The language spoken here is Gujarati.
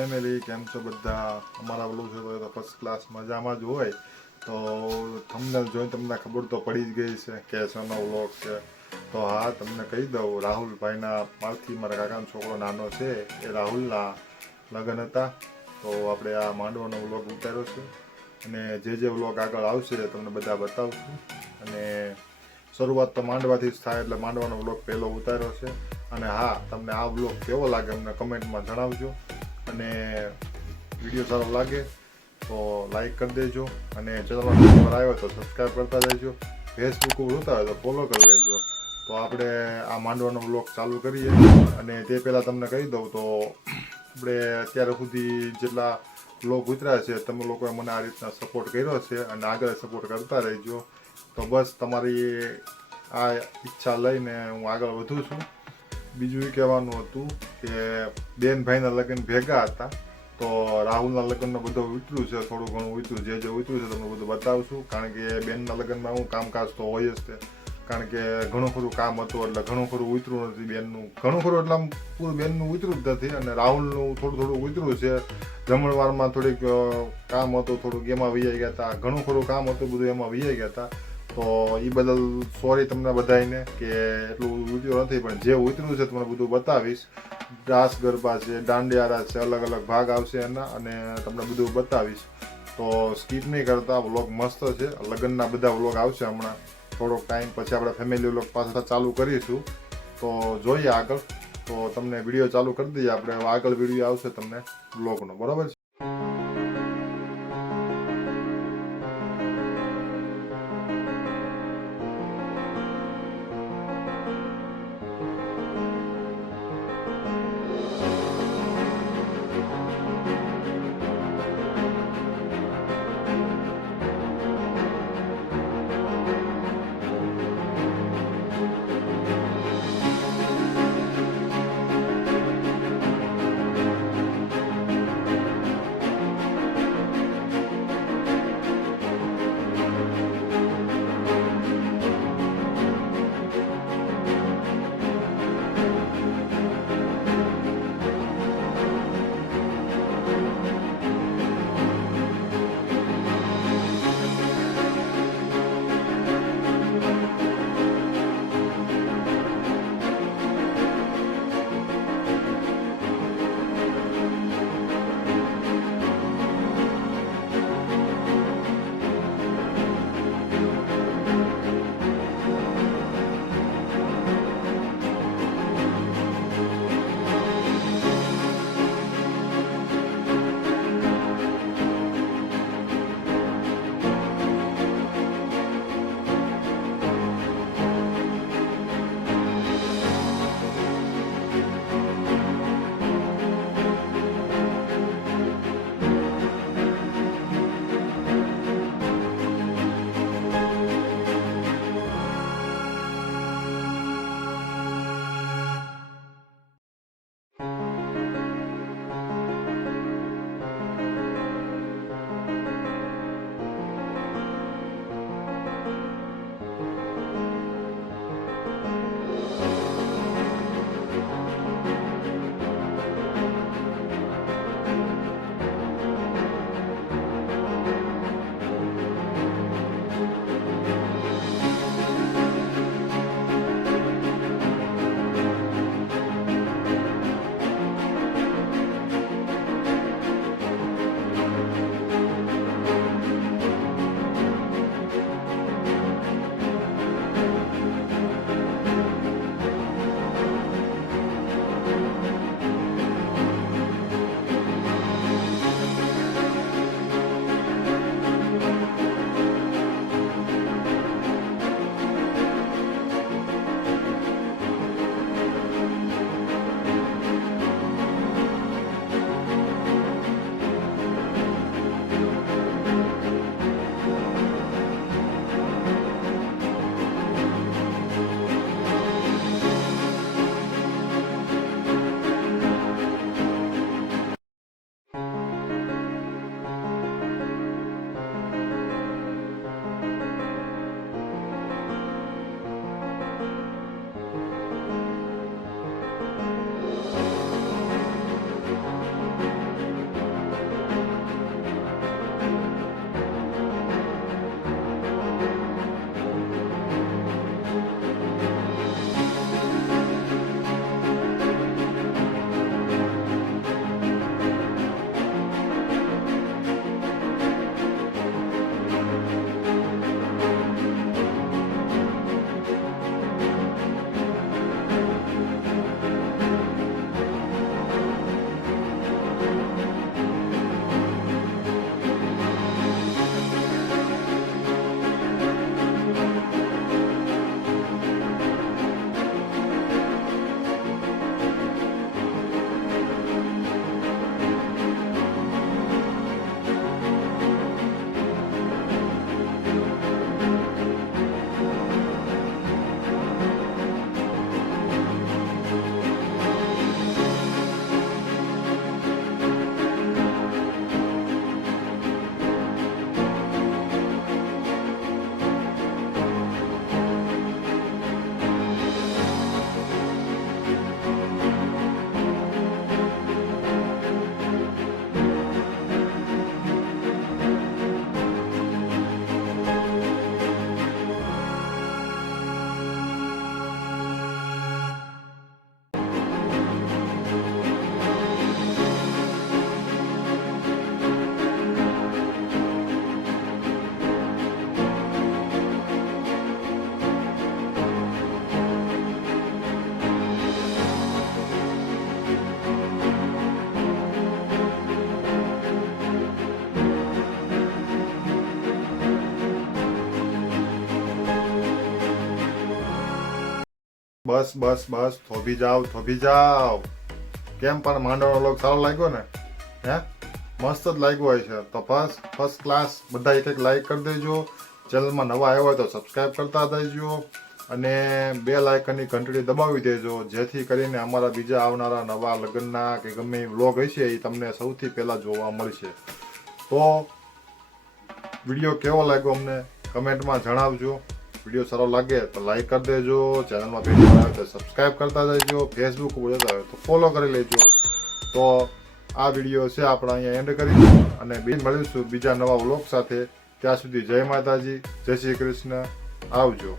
ફેમિલી કેમ છો બધા? અમારા વ્લોગ છે તો ફર્સ્ટ ક્લાસ મજામાં જ હોય. તો થંબનેલ જોઈને તમને ખબર તો પડી જ ગઈ છે કે શેનો વ્લોગ છે. તો હા, તમને કહી દઉં, રાહુલભાઈના મારથી મારા કાકાનો છોકરો નાનો છે, એ રાહુલના લગ્ન હતા. તો આપણે આ માંડવાનો વ્લોગ ઉતાર્યો છે. અને જે જે વ્લોગ આગળ આવશે તમને બધા બતાવશું. અને શરૂઆત તો માંડવાથી જ થાય એટલે માંડવાનો વ્લોગ પહેલો ઉતાર્યો છે. અને હા, તમને આ વ્લોગ કેવો લાગે અમને કમેન્ટમાં જણાવજો. અને વીડિયો સારો લાગે તો લાઈક કરી દેજો અને ચેનલમાં નંબર આવ્યો તો સબસ્ક્રાઈબ કરતા રહેજો. ફેસબુક ઉપર હોય તો ફોલો કરી લેજો. તો આપણે આ માંડવાનો બ્લોગ ચાલુ કરીએ અને તે પહેલાં તમને કહી દઉં તો આપણે અત્યાર સુધી જેટલા બ્લોગ ઉતર્યા છે તમે લોકોએ મને આ રીતના સપોર્ટ કર્યો છે અને આગળ સપોર્ટ કરતા રહેજો. તો બસ તમારી આ ઈચ્છા લઈને હું આગળ વધું છું. બીજું એ કહેવાનું હતું કે બેન ભાઈના લગ્ન ભેગા હતા, તો રાહુલના લગ્નનું બધું ઉતર્યું છે, થોડું ઘણું ઉતર્યું જે જે ઉતર્યું છે તમને બધું બતાવશું. કારણ કે બેનના લગ્નમાં હું કામકાજ તો હોય જ તે. કારણ કે ઘણું ખરું કામ હતું, એટલે ઘણું ખરું ઉતર્યું નથી બેનનું. ઘણું ખરું એટલે આમ પૂરું બેનનું ઉતર્યું જ નથી અને રાહુલનું થોડું થોડું ઉતર્યું છે. જમણવારમાં થોડીક કામ હતું, થોડુંક એમાં વૈયા ગયા હતા. ઘણું ખરું કામ હતું, બધું એમાં વૈયા ગયા હતા. તો એ બદલ સોરી તમને બધાને કે એટલું ઉતર્યું નથી, પણ જે ઉતર્યું છે તમને બધું બતાવીશ. દાસ ગરબા છે, દાંડિયારા છે, અલગ અલગ ભાગ આવશે એના અને તમને બધું બતાવીશ. તો સ્કીપ નહીં કરતા વ્લોગ મસ્ત છે. લગ્નના બધા વ્લોગ આવશે હમણાં. થોડોક ટાઈમ પછી આપણે ફેમિલી વ્લોગ પાછા ચાલુ કરીશું. તો જોઈએ આગળ. તો તમને વીડિયો ચાલુ કરી દઈએ આપણે. આગળ વીડિયો આવશે તમને વ્લોગનો બરાબર છે? બસ બસ બસ, થોભી જાવ થોભી જાવ. કેમ પણ માંડવાનો લોક સારો લાગ્યો ને? હે? મસ્ત જ લાગ્યો હોય છે. તો ફર્સ્ટ ફર્સ્ટ ક્લાસ બધા એક એક લાઈક કરી દેજો. ચેનલમાં નવા આવ્યા હોય તો સબસ્ક્રાઈબ કરતા દેજો અને બે લાઇકનની ઘંટડી દબાવી દેજો. જેથી કરીને અમારા બીજા આવનારા નવા લગ્નના કે ગમે વ્લોગ હશે એ તમને સૌથી પહેલાં જોવા મળશે. તો વીડિયો કેવો લાગ્યો અમને? કમેન્ટમાં જણાવજો. વીડિયો સારો લાગે તો લાઈક કરી દેજો ચેનલમાં પહેલી આવે તો સબસ્ક્રાઈબ કરતા જજો ફેસબુક ઉપર જતા હોય તો ફોલો કરી લેજો. તો આ વીડિયો છે આપણે અહીંયા એન્ડ કરીશું અને બી મળીશું બીજા નવા વ્લોગ સાથે. ત્યાં સુધી જય માતાજી, જય શ્રી કૃષ્ણ. આવજો.